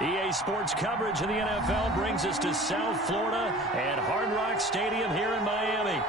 EA Sports coverage of the NFL brings us to South Florida at Hard Rock Stadium here in Miami.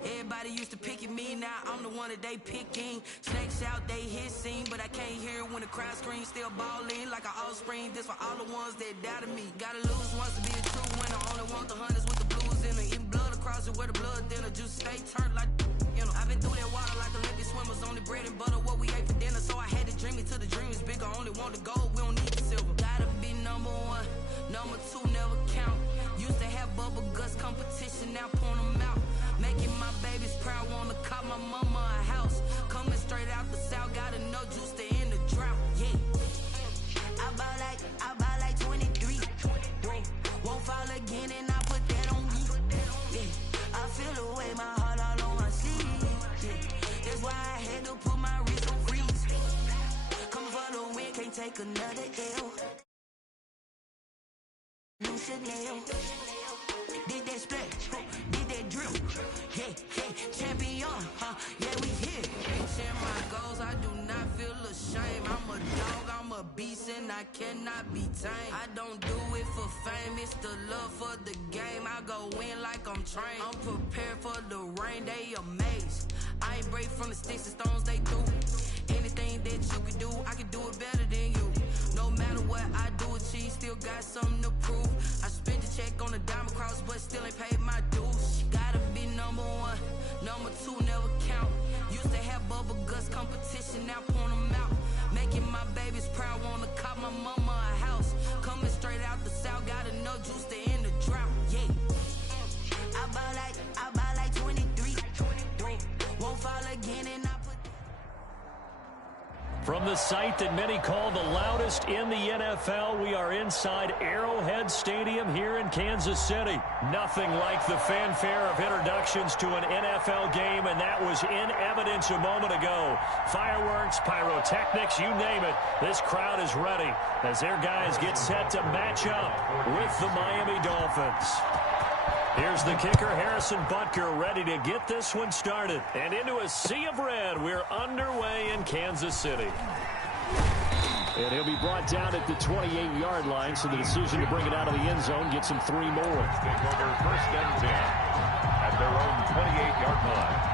Everybody used to pick at me, now I'm the one that they picking. Snakes out, they hit scene, but I can't hear it when the crowd screams. Still balling like an offspring, this for all the ones that doubted me. Gotta lose once to be a true winner, only want the hunters with the blues in it. Eating blood across it where the blood dinner, juice stay turned like, you know. I've been through that water like Olympic swimmers, only bread and butter, what we ate for dinner. So I had to dream it till the dream is bigger, only want the gold, we don't need the silver. Gotta be number one, number two never count. Used to have bubble guts competition, now point them out. Making my babies proud, wanna cop my mama a house. Coming straight out the south, gotta know juice to end the drought, yeah. I buy like 23, won't fall again and I put that on me, yeah. I feel the way, my heart all on my sleeve, yeah. That's why I had to put my wrist on freeze. Coming for the win, can't take another L. New Chanel, did that splash, did that drill, yeah, champion, yeah, we here. Reaching my goals, I do not feel ashamed. I'm a dog, I'm a beast, and I cannot be tamed. I don't do it for fame, it's the love for the game. I go in like I'm trained. I'm prepared for the rain, they amazed. I ain't break from the sticks and stones they do. Anything that you can do, I can do it better than you. No matter what I do achieve, still got something to prove. I spent the check on the diamond cross, but still ain't paid my dues. Gotta be number one, number two never count. Used to have bubble guts competition, now point them out. Making my babies proud, wanna cop my mama a house. Coming straight out the south, gotta know juice to end the drought, yeah. I buy like 23, won't fall again and I put. From the site that many call the loudest in the NFL, we are inside Arrowhead Stadium here in Kansas City. Nothing like the fanfare of introductions to an NFL game, and that was in evidence a moment ago. Fireworks, pyrotechnics, you name it. This crowd is ready as their guys get set to match up with the Miami Dolphins. Here's the kicker, Harrison Butker, ready to get this one started. And into a sea of red, we're underway in Kansas City. And he'll be brought down at the 28-yard line, so the decision to bring it out of the end zone gets him 3 more. Take over first and 10 at their own 28-yard line.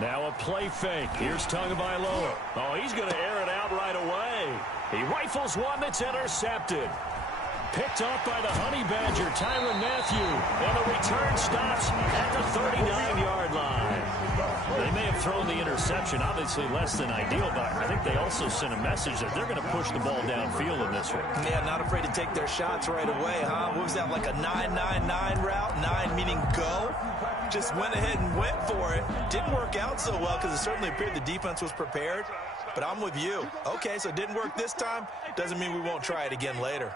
Now a play fake. Here's Tagovailoa. Oh, he's going to air it out right away. He rifles one that's intercepted. Picked off by the Honey Badger, Tyrann Mathieu. And the return stops at the 39-yard line. They may have thrown the interception, obviously less than ideal, but I think they also sent a message that they're going to push the ball downfield in this one. Yeah, not afraid to take their shots right away, huh? What was that, like a 9-9-9 route? 9 meaning go? Just went ahead and went for it. Didn't work out so well because it certainly appeared the defense was prepared. But I'm with you. Okay, so it didn't work this time. Doesn't mean we won't try it again later.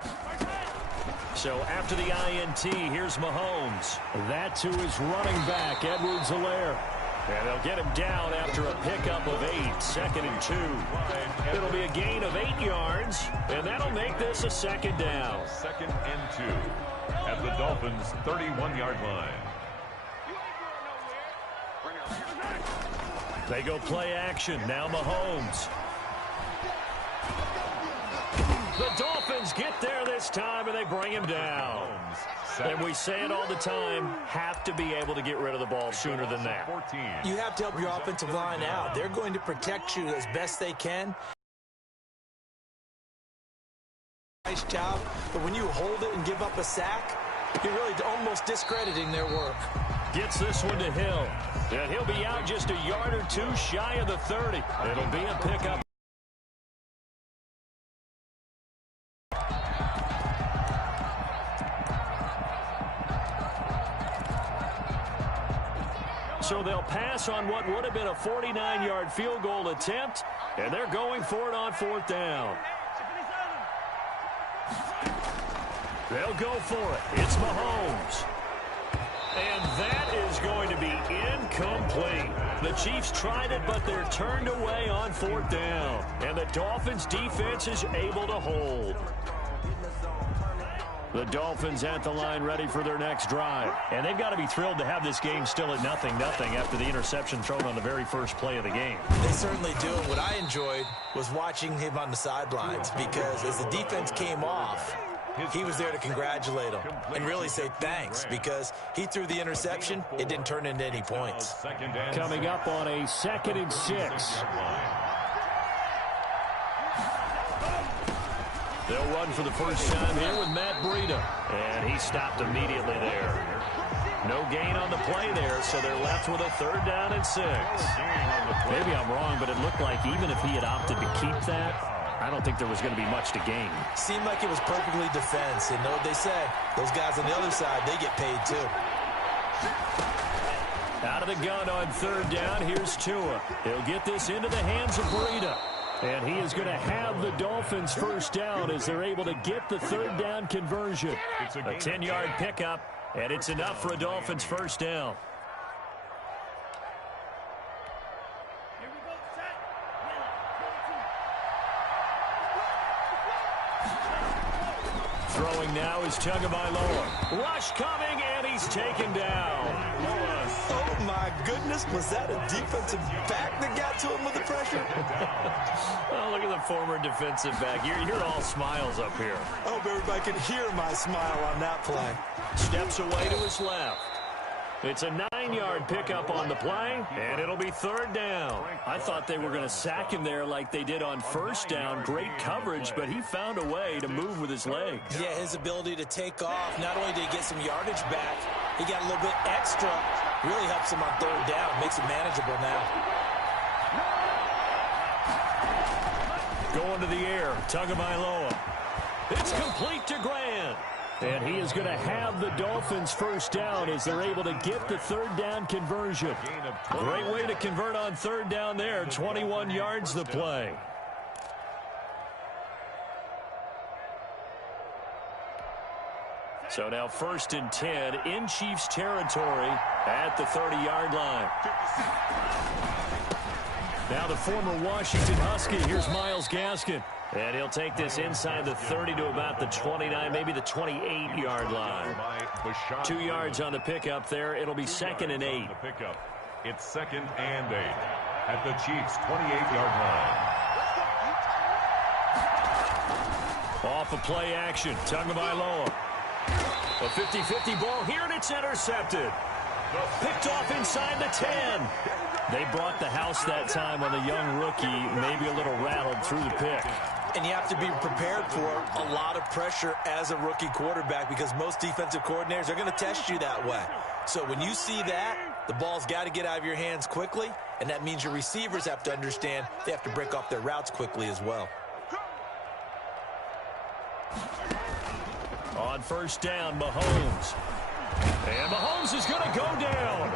So after the INT, here's Mahomes. That to his running back, Edwards-Helaire. And they'll get him down after a pickup of 8, 2nd and 2. It'll be a gain of 8 yards, and that'll make this a 2nd down. 2nd and 2 at the Dolphins' 31-yard line. They go play action. Now Mahomes. The Dolphins get there this time, and they bring him down. And we say it all the time, have to be able to get rid of the ball sooner than that. You have to help your offensive line out. They're going to protect you as best they can. Nice job, but when you hold it and give up a sack, you're really almost discrediting their work. Gets this one to Hill. And he'll be out just a yard or two shy of the 30. It'll be a pickup. So they'll pass on what would have been a 49-yard field goal attempt, and they're going for it on 4th down. They'll go for it. It's Mahomes. And that is going to be incomplete. The Chiefs tried it, but they're turned away on 4th down. And the Dolphins' defense is able to hold. The Dolphins at the line ready for their next drive. And they've got to be thrilled to have this game still at 0-0 after the interception thrown on the very first play of the game. They certainly do. And what I enjoyed was watching him on the sidelines, because as the defense came off, he was there to congratulate them and really say thanks, because he threw the interception. It didn't turn into any points. Coming up on a 2nd and 6. They'll run for the first time here with Matt Breida. And he stopped immediately there. No gain on the play there, so they're left with a 3rd down and 6. Maybe I'm wrong, but it looked like even if he had opted to keep that, I don't think there was going to be much to gain. Seemed like it was perfectly defense. And know what they say, those guys on the other side, they get paid too. Out of the gun on 3rd down, here's Tua. He'll get this into the hands of Breida. And he is going to have the Dolphins first down as they're able to get the 3rd down conversion. A 10-yard pickup, and it's enough for a Dolphins first down. Throwing now is Tagovailoa. Rush coming, and he's taken down. Oh, my goodness. Was that a defensive back that got to him with the pressure? Oh, look at the former defensive back. You're all smiles up here. I hope everybody can hear my smile on that play. Steps away to his left. It's a 9-yard pickup on the play, and it'll be 3rd down. I thought they were going to sack him there like they did on 1st down. Great coverage, but he found a way to move with his legs. Yeah, his ability to take off, not only did he get some yardage back, he got a little bit extra. Really helps him on 3rd down, makes it manageable now. Going to the air, Tagovailoa. It's complete to Grant. And he is going to have the Dolphins first down as they're able to get the 3rd down conversion. Great way to convert on 3rd down there. 21 yards the play. So now 1st and 10 in Chiefs territory at the 30-yard line. Now the former Washington Husky. Here's Myles Gaskin. And he'll take this inside the 30 to about the 29, maybe the 28-yard line. 2 yards on the pickup there. It'll be 2nd and 8. It's 2nd and 8 at the Chiefs' 28-yard line. Off of play action. Tagovailoa. A 50-50 ball here, and it's intercepted. Picked off inside the 10. They brought the house that time on the young rookie, maybe a little rattled through the pick. And you have to be prepared for a lot of pressure as a rookie quarterback, because most defensive coordinators are going to test you that way. So when you see that, the ball's got to get out of your hands quickly, and that means your receivers have to understand they have to break off their routes quickly as well. On 1st down, Mahomes. And Mahomes is going to go down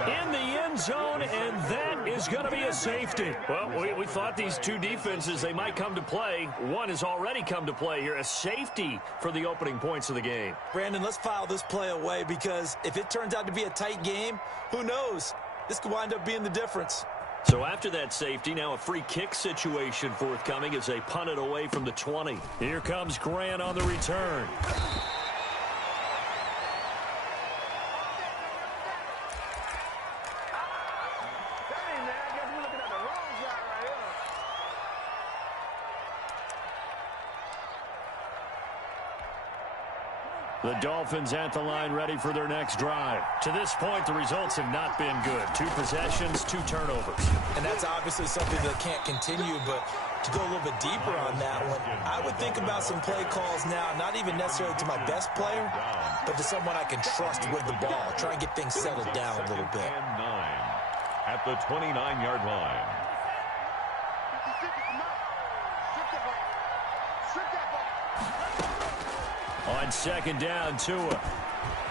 in the end zone, and that is going to be a safety. Well, we thought these two defenses, they might come to play. One has already come to play here, a safety for the opening points of the game. Brandon, let's file this play away, because if it turns out to be a tight game, who knows? This could wind up being the difference. So after that safety, now a free kick situation forthcoming as they punt it away from the 20. Here comes Grant on the return. The Dolphins at the line ready for their next drive. To this point, the results have not been good. 2 possessions, 2 turnovers. And that's obviously something that can't continue, but to go a little bit deeper on that one, I would think about some play calls now, not even necessarily to my best player, but to someone I can trust with the ball. Try and get things settled down a little bit. At the 29-yard line. On second down, Tua.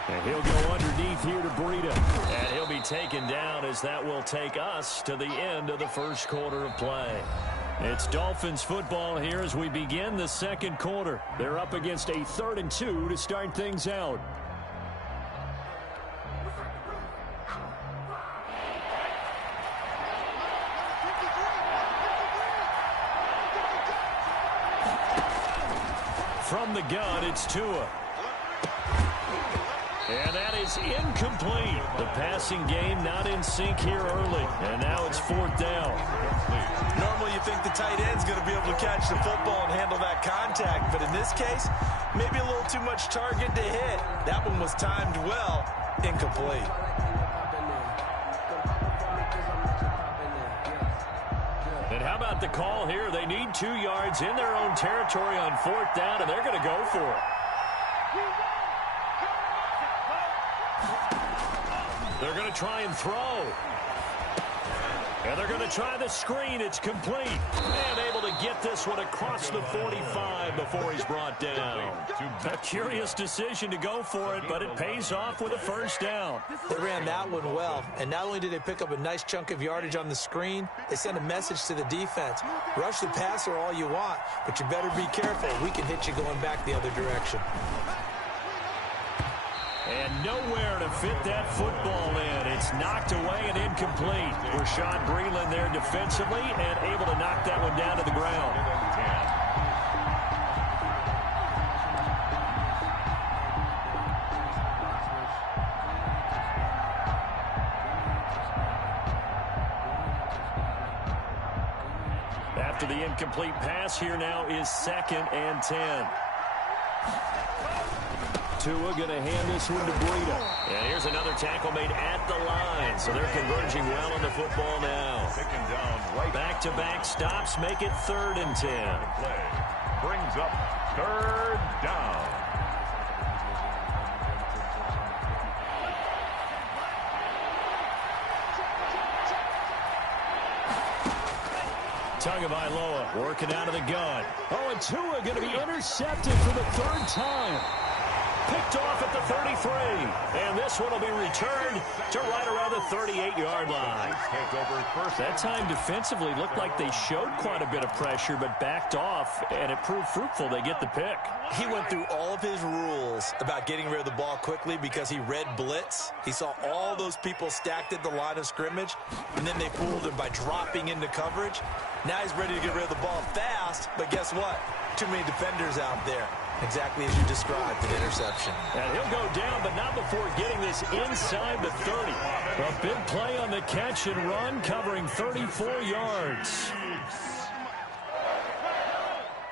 And he'll go underneath here to Breida. And he'll be taken down as that will take us to the end of the first quarter of play. It's Dolphins football here as we begin the second quarter. They're up against a 3rd and 2 to start things out. From the gun, it's Tua. And that is incomplete. The passing game not in sync here early. And now it's 4th down. Normally you think the tight end's going to be able to catch the football and handle that contact. But in this case, maybe a little too much target to hit. That one was timed well. Incomplete. And how about the call here? They need 2 yards in their own territory on 4th down, and they're going to go for it. They're going to try and throw. And they're going to try the screen. It's complete. And able to get this one across the 45 before he's brought down. A curious decision to go for it, but it pays off with a 1st down. They ran that one well, and not only did they pick up a nice chunk of yardage on the screen, they sent a message to the defense. Rush the passer all you want, but you better be careful. We can hit you going back the other direction. And nowhere to fit that football in. It's knocked away and incomplete. Rashad Breeland there defensively and able to knock that one down to the ground. After the incomplete pass, here now is 2nd and 10. Tua going to hand this one to Breida. And here's another tackle made at the line. So they're converging well on the football now. Back-to-back stops make it 3rd and 10. Brings up 3rd down. Tagovailoa working out of the gun. Oh, and Tua going to be intercepted for the 3rd time. Picked off at the 33. And this one will be returned to right around the 38-yard line. That time defensively looked like they showed quite a bit of pressure, but backed off, and it proved fruitful. They get the pick. He went through all of his rules about getting rid of the ball quickly because he read blitz. He saw all those people stacked at the line of scrimmage, and then they fooled him by dropping into coverage. Now he's ready to get rid of the ball fast, but guess what? Too many defenders out there. Exactly as you described, an interception. And he'll go down, but not before getting this inside the 30. A big play on the catch and run, covering 34 yards.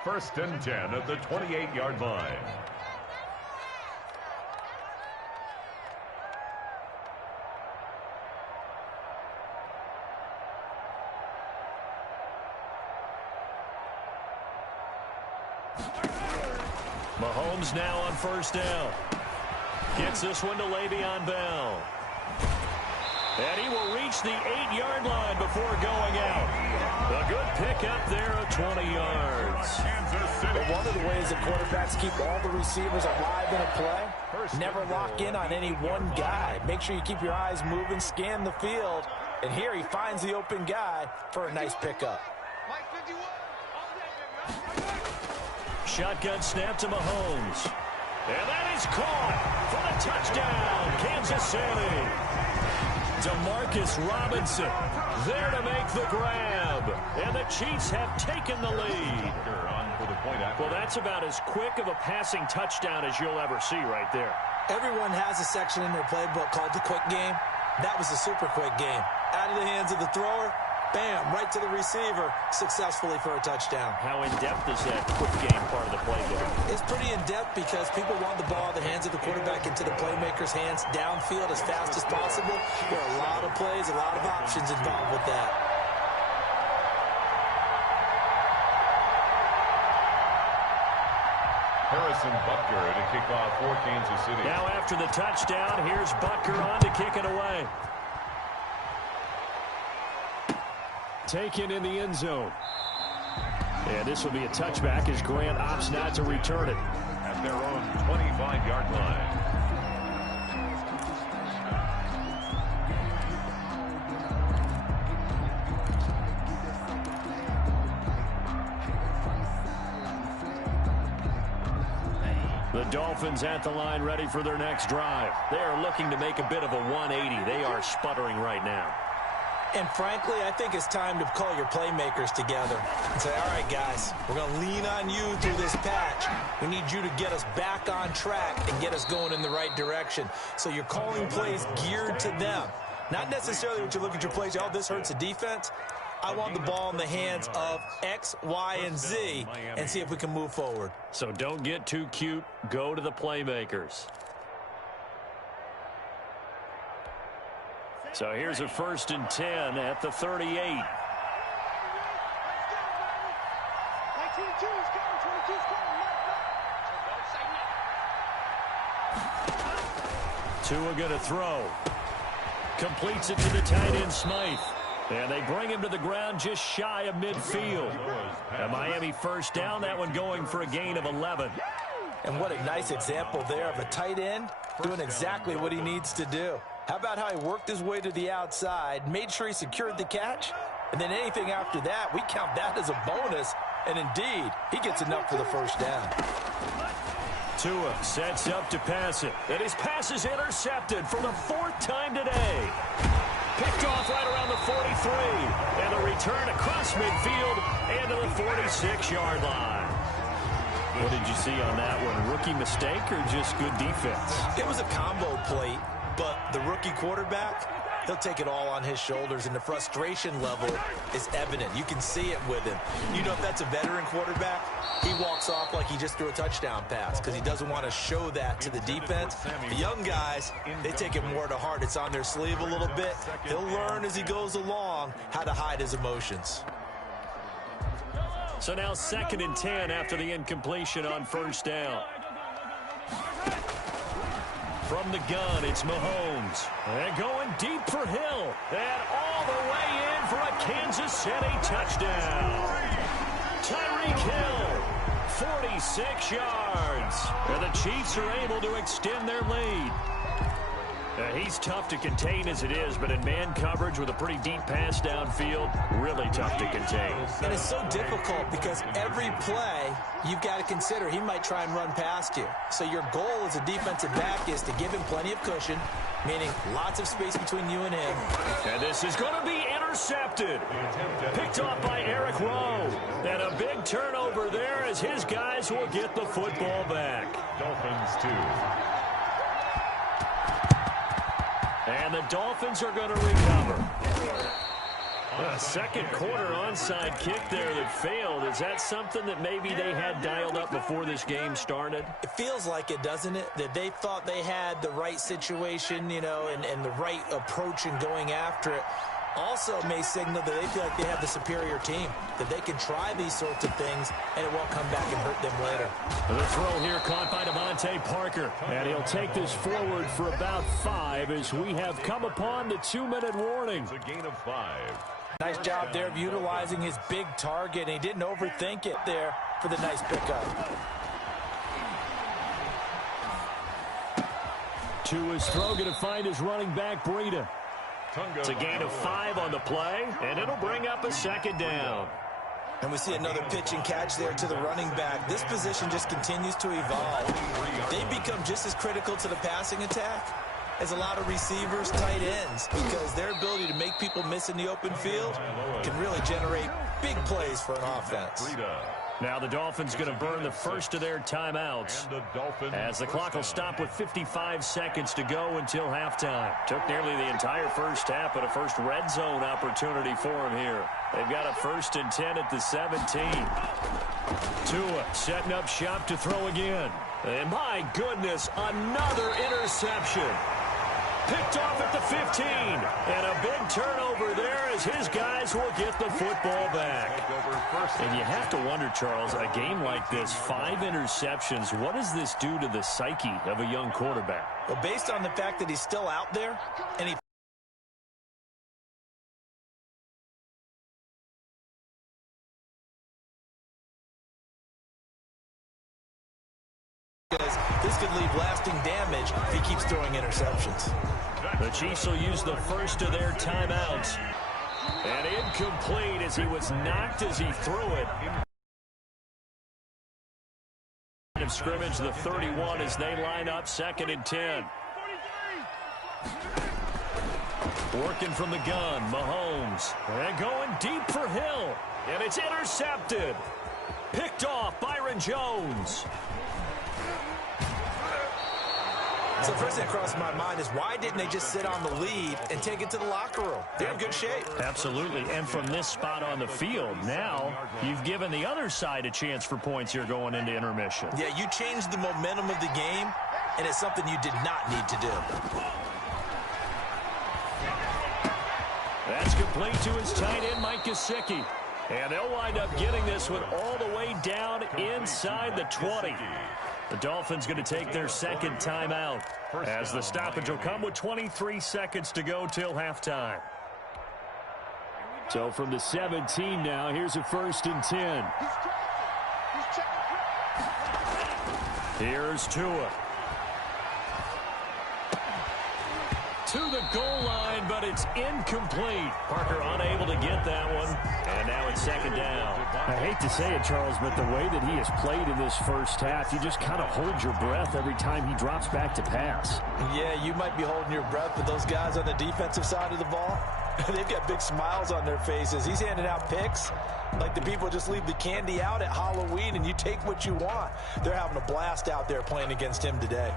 1st and 10 at the 28-yard line. Mahomes now on 1st down. Gets this one to Le'Veon Bell. And he will reach the 8-yard line before going out. A good pickup there of 20 yards. But one of the ways that quarterbacks keep all the receivers alive in a play, never lock in on any one guy. Make sure you keep your eyes moving, scan the field. And here he finds the open guy for a nice pickup. Shotgun snap to Mahomes. And that is caught for the touchdown, Kansas City. Demarcus Robinson there to make the grab. And the Chiefs have taken the lead. Well, that's about as quick of a passing touchdown as you'll ever see right there. Everyone has a section in their playbook called the quick game. That was a super quick game. Out of the hands of the thrower, Bam, right to the receiver, successfully for a touchdown. How in-depth is that quick game part of the playbook? It's pretty in-depth because people want the ball in the hands of the quarterback into the playmaker's hands downfield as fast as possible. There are a lot of plays, a lot of options involved with that. Harrison Butker to kick off for Kansas City. Now after the touchdown, here's Butker on to kick it away. Taken in the end zone. And this will be a touchback as Grant opts not to return it. At their own 25-yard line. The Dolphins at the line ready for their next drive. They are looking to make a bit of a 180. They are sputtering right now. And frankly, I think it's time to call your playmakers together and say, all right, guys, we're going to lean on you through this patch. We need you to get us back on track and get us going in the right direction. So you're calling plays geared to them. Not necessarily what you look at your plays, oh, this hurts the defense. I want the ball in the hands of X, Y, and Z and see if we can move forward. So don't get too cute. Go to the playmakers. So here's a 1st and 10 at the 38. Tua going to throw. Completes it to the tight end, Smythe. And they bring him to the ground just shy of midfield. A Miami 1st down, that one going for a gain of 11. And what a nice example there of a tight end doing exactly what he needs to do. How about how he worked his way to the outside, made sure he secured the catch, and then anything after that, we count that as a bonus. And indeed, he gets enough for the 1st down. Tua sets up to pass it. And his pass is intercepted for the 4th time today. Picked off right around the 43. And a return across midfield and to the 46-yard line. What did you see on that one? Rookie mistake or just good defense? It was a combo plate, but the rookie quarterback, he'll take it all on his shoulders, and the frustration level is evident. You can see it with him. You know, if that's a veteran quarterback, he walks off like he just threw a touchdown pass because he doesn't want to show that to the defense. The young guys, they take it more to heart. It's on their sleeve a little bit. He'll learn as he goes along how to hide his emotions. So now 2nd and 10 after the incompletion on 1st down. From the gun, it's Mahomes. And going deep for Hill. And all the way in for a Kansas City touchdown. Tyreek Hill, 46 yards. And the Chiefs are able to extend their lead. He's tough to contain as it is, but in man coverage with a pretty deep pass downfield, really tough to contain. And it's so difficult because every play you've got to consider he might try and run past you. So your goal as a defensive back is to give him plenty of cushion, meaning lots of space between you and him. And this is going to be intercepted. Picked off by Eric Rowe. And a big turnover there as his guys will get the football back. Dolphins 2. And the Dolphins are going to recover. A 2nd quarter onside kick there that failed. Is that something that maybe they had dialed up before this game started? It feels like it, doesn't it? That they thought they had the right situation, you know, and the right approach in going after it. Also may signal that they feel like they have the superior team, that they can try these sorts of things, and it won't come back and hurt them later. The throw here caught by Devontae Parker, and he'll take this forward for about 5 as we have come upon the 2-minute warning. It's a gain of 5. Nice job there of utilizing his big target, and he didn't overthink it there for the nice pickup. Tua's throw going to find his running back, Breida. It's a gain of 5 on the play, and it'll bring up a 2nd down. And we see another pitch and catch there to the running back. This position just continues to evolve. They become just as critical to the passing attack as a lot of receivers, tight ends, because their ability to make people miss in the open field can really generate big plays for an offense. Now the Dolphins going to burn the first of their timeouts as the clock will stop with 55 seconds to go until halftime. Took nearly the entire first half, but a first red zone opportunity for him here. They've got a 1st and 10 at the 17. Tua setting up shop to throw again. And my goodness, another interception. Picked off at the 15. And a big turnover there as his guys will get the football back. And you have to wonder, Charles, a game like this, 5 interceptions, what does this do to the psyche of a young quarterback? Well, based on the fact that he's still out there, and he this could leave lasting damage if he keeps throwing interceptions. The Chiefs will use the first of their timeouts. And incomplete as he was knocked as he threw it. Of scrimmage, the 31 as they line up 2nd and 10. Working from the gun, Mahomes. And going deep for Hill. And it's intercepted. Picked off Byron Jones. So the first thing that crossed my mind is why didn't they just sit on the lead and take it to the locker room? They're in good shape. Absolutely. And from this spot on the field, now you've given the other side a chance for points here going into intermission. Yeah, you changed the momentum of the game, and it's something you did not need to do. That's complete to his tight end, Mike Gesicki. And they'll wind up getting this one all the way down inside the 20. The Dolphins going to take their 2nd timeout as the stoppage will come with 23 seconds to go till halftime. So from the 17 now, here's a 1st and 10. Here's Tua. To the goal line, but it's incomplete. Parker unable to get that one. And now it's 2nd down. I hate to say it, Charles, but the way that he has played in this first half, you just kind of hold your breath every time he drops back to pass. Yeah, you might be holding your breath, but those guys on the defensive side of the ball, they've got big smiles on their faces. He's handing out picks like the people just leave the candy out at Halloween and you take what you want. They're having a blast out there playing against him today.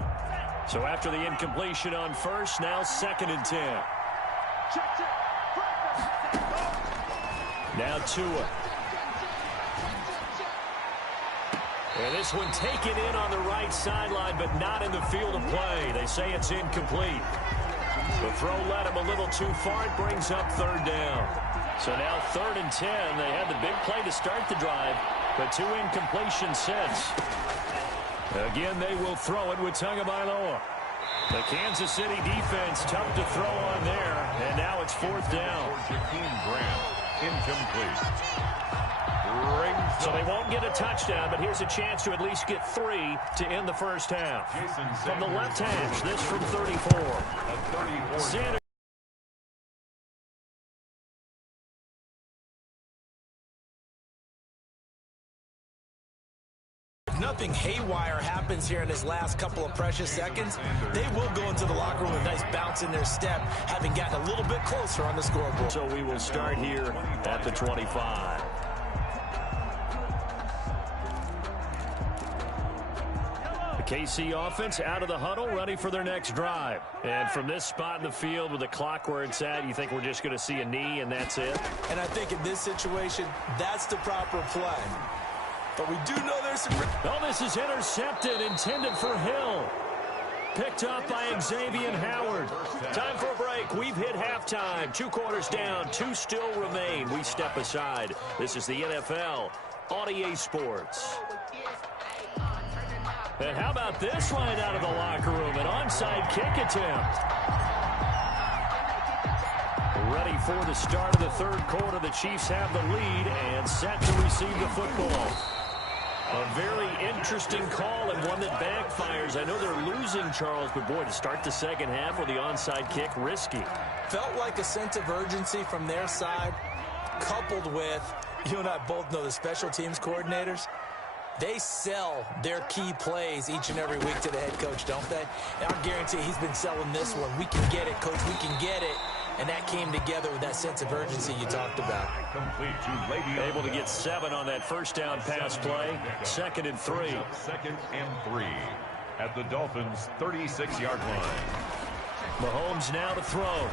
So after the incompletion on first, now 2nd and 10. Now Tua. And this one taken in on the right sideline, but not in the field of play. They say it's incomplete. The throw led him a little too far. It brings up 3rd down. So now 3rd and 10. They had the big play to start the drive, but 2 incompletions since. Again, they will throw it with Tagovailoa. The Kansas City defense tough to throw on there, and now it's 4th down. Incomplete. So they won't get a touchdown, but here's a chance to at least get 3 to end the first half. From the left hash, this from 34. Sanders. Nothing haywire happens here in his last couple of precious seconds, they will go into the locker room with a nice bounce in their step, having gotten a little bit closer on the scoreboard. So we will start here at the 25. The KC offense out of the huddle, ready for their next drive. And from this spot in the field with the clock where it's at, you think we're just going to see a knee and that's it? And I think in this situation, that's the proper play. But we do know there's some... Oh, this is intercepted, intended for Hill. Picked up by Xavier Howard. Time for a break. We've hit halftime. 2 quarters down, 2 still remain. We step aside. This is the NFL on EA Sports. And how about this right out of the locker room? An onside kick attempt. Ready for the start of the 3rd quarter. The Chiefs have the lead and set to receive the football. A very interesting call and one that backfires. I know they're losing, Charles, but boy, to start the 2nd half with the onside kick, risky. Felt like a sense of urgency from their side, coupled with, you and I both know the special teams coordinators, they sell their key plays each and every week to the head coach, don't they? And I guarantee he's been selling this one. We can get it, coach. We can get it. and that came together with that sense of urgency you talked about. Complete to Le'Veon. Able to get 7 on that first down pass play. 2nd and 3. 2nd and 3 at the Dolphins' 36-yard line. Mahomes now to throw.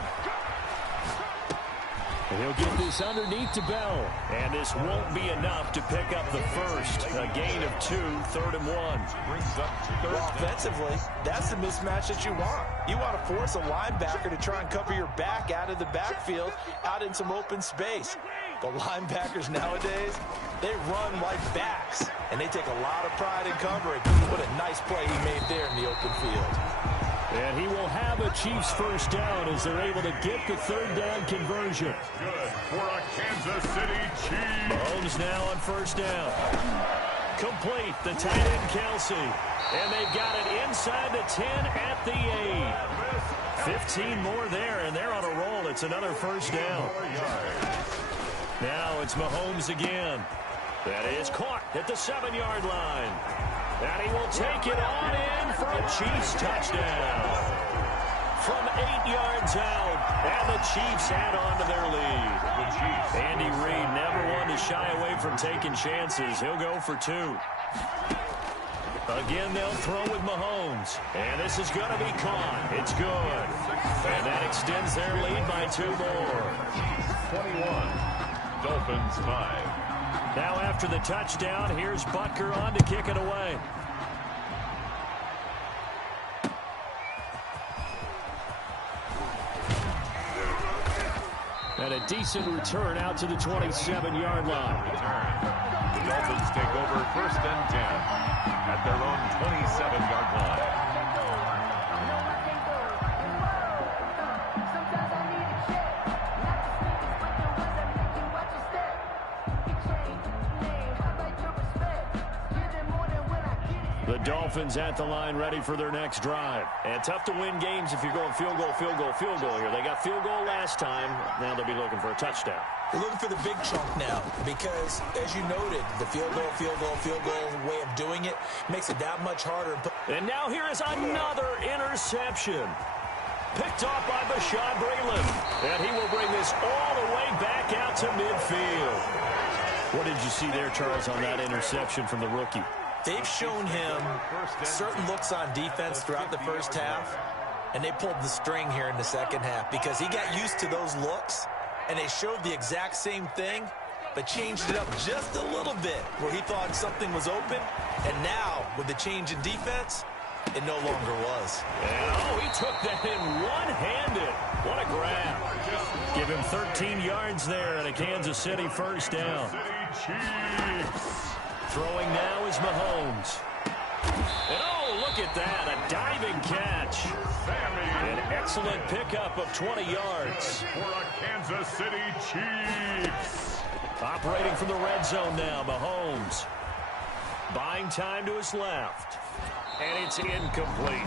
And he'll get this underneath to Bell. And this won't be enough to pick up the first. A gain of 2, 3rd and 1. Brings up 3rd. Well, offensively, that's the mismatch that you want. You want to force a linebacker to try and cover your back out of the backfield, out in some open space. The linebackers nowadays, they run like backs, and they take a lot of pride in covering. What a nice play he made there in the open field. And he will have a Chiefs first down as they're able to get the 3rd down conversion. Good for a Kansas City Chiefs. Mahomes now on first down. Complete, the tight end Kelsey. And they've got it inside the 10 at the 8. 15 more there, and they're on a roll. It's another first down. Now it's Mahomes again. That is caught at the 7-yard line. And he will take it on in for a Chiefs touchdown. From 8 yards out, and the Chiefs add on to their lead. Andy Reid never one to shy away from taking chances. He'll go for 2. Again, they'll throw with Mahomes. And this is going to be caught. It's good. And that extends their lead by 2 more. 21, Dolphins 5. Now after the touchdown, here's Butker on to kick it away. And a decent return out to the 27-yard line. The Dolphins take over 1st and 10 at their own 27-yard line. The Dolphins at the line ready for their next drive. And tough to win games if you're going field goal, field goal, field goal here. They got field goal last time. Now they'll be looking for a touchdown. They're looking for the big chunk now because, as you noted, the field goal way of doing it makes it that much harder. And now here is another interception. Picked off by Bashaud Breeland. And he will bring this all the way back out to midfield. What did you see there, Charles, on that interception from the rookie? They've shown him certain looks on defense throughout the first half, and they pulled the string here in the second half because he got used to those looks, and they showed the exact same thing, but changed it up just a little bit where he thought something was open, and now, with the change in defense, it no longer was. And, he took that in one-handed. What a grab. Give him 13 yards there and a Kansas City first down. Throwing now is Mahomes. And look at that, a diving catch. An excellent pickup of 20 yards. For a Kansas City Chiefs. Operating from the red zone now, Mahomes. Buying time to his left. And it's incomplete.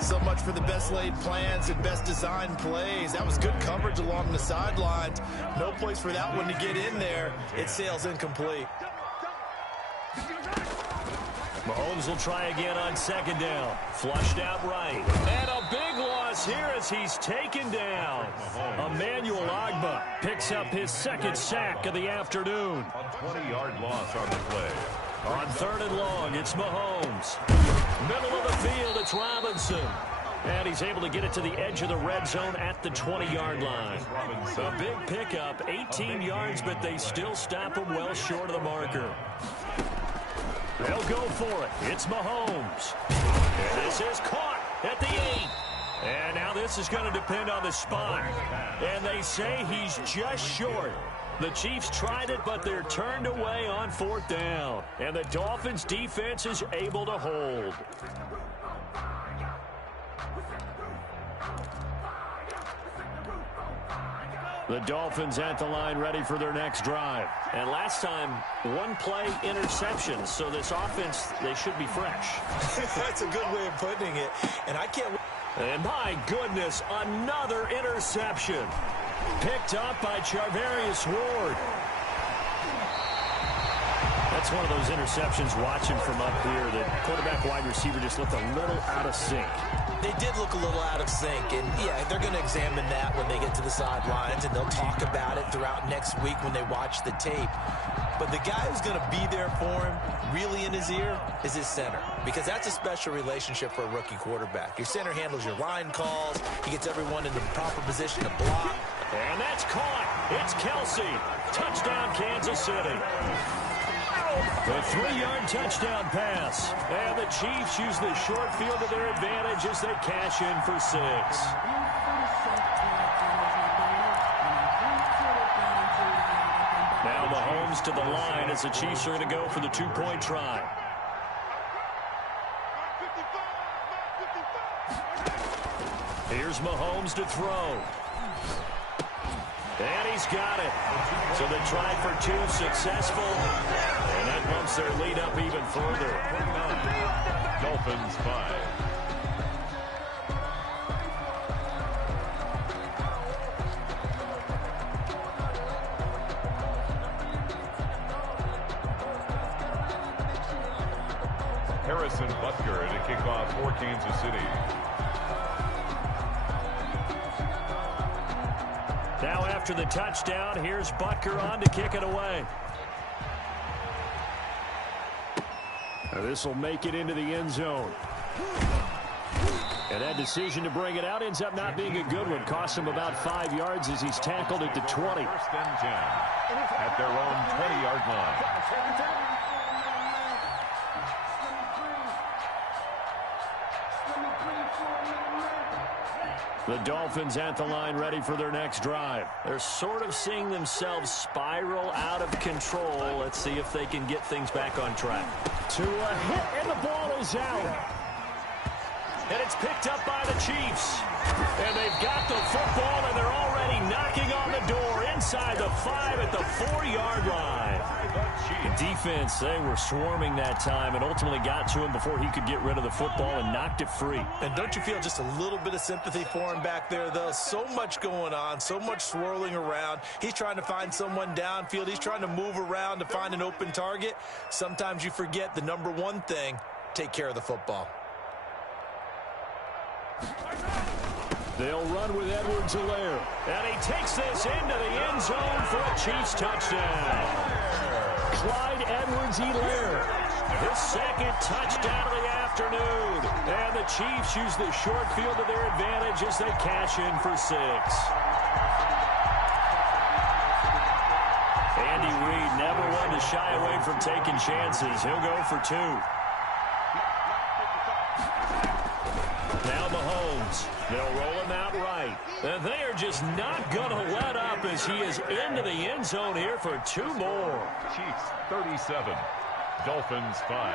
So much for the best laid plans and best designed plays. That was good coverage along the sidelines. No place for that one to get in there. It sails incomplete. Mahomes will try again on 2nd down. Flushed out right. And a big loss here as he's taken down. Emmanuel Ogbah picks up his 2nd sack of the afternoon. A 20-yard loss on the play. On 3rd and long, it's Mahomes. Middle of the field, it's Robinson. And he's able to get it to the edge of the red zone at the 20-yard line. A big pickup, 18 yards, but they still stop him well short of the marker. They'll go for it. It's Mahomes. And this is caught at the 8. And now this is going to depend on the spot. And they say he's just short. The Chiefs tried it, but they're turned away on 4th down. And the Dolphins' defense is able to hold. The Dolphins at the line ready for their next drive. And last time, 1-play interception. So this offense, they should be fresh. That's a good way of putting it. And I can't... And my goodness, another interception. Picked up by Charvarius Ward. And That's one of those interceptions watching from up here. The quarterback wide receiver just looked a little out of sync. They did look a little out of sync, and yeah, they're going to examine that when they get to the sidelines, and they'll talk about it throughout next week when they watch the tape. But the guy who's going to be there for him, really in his ear, is his center, because that's a special relationship for a rookie quarterback. Your center handles your line calls. He gets everyone in the proper position to block. And that's caught. It's Kelsey. Touchdown, Kansas City. The 3-yard touchdown pass. And the Chiefs use the short field to their advantage as they cash in for 6. Now Mahomes to the line as the Chiefs are going to go for the 2-point try. Here's Mahomes to throw. And he's got it. So they tried for 2, successful. And that bumps their lead up even further. Dolphins 5. Harrison Butker to kick off for Kansas City. Now after the touchdown, here's Butker on to kick it away. This will make it into the end zone. And that decision to bring it out ends up not being a good one. Costs him about 5 yards as he's tackled at the 20. First and 10 at their own 20-yard line. The Dolphins at the line ready for their next drive. They're sort of seeing themselves spiral out of control. Let's see if they can get things back on track. To a hit, and the ball is out. And it's picked up by the Chiefs. And they've got the football, and they're already knocking on the door inside the 5 at the 4-yard line. The defense, they were swarming that time and ultimately got to him before he could get rid of the football and knocked it free. And don't you feel just a little bit of sympathy for him back there, though? So much going on, so much swirling around. He's trying to find someone downfield. He's trying to move around to find an open target. Sometimes you forget the number one thing, take care of the football. They'll run with Edwards-Helaire. And he takes this into the end zone for a Chiefs touchdown. Clyde Edwards-Helaire, his second touchdown of the afternoon. And the Chiefs use the short field to their advantage as they cash in for 6. Andy Reid never one to shy away from taking chances. He'll go for 2. Now Mahomes. They'll roll him out right. And they are just not going to let up as he is into the end zone here for 2 more. Chiefs 37, Dolphins 5.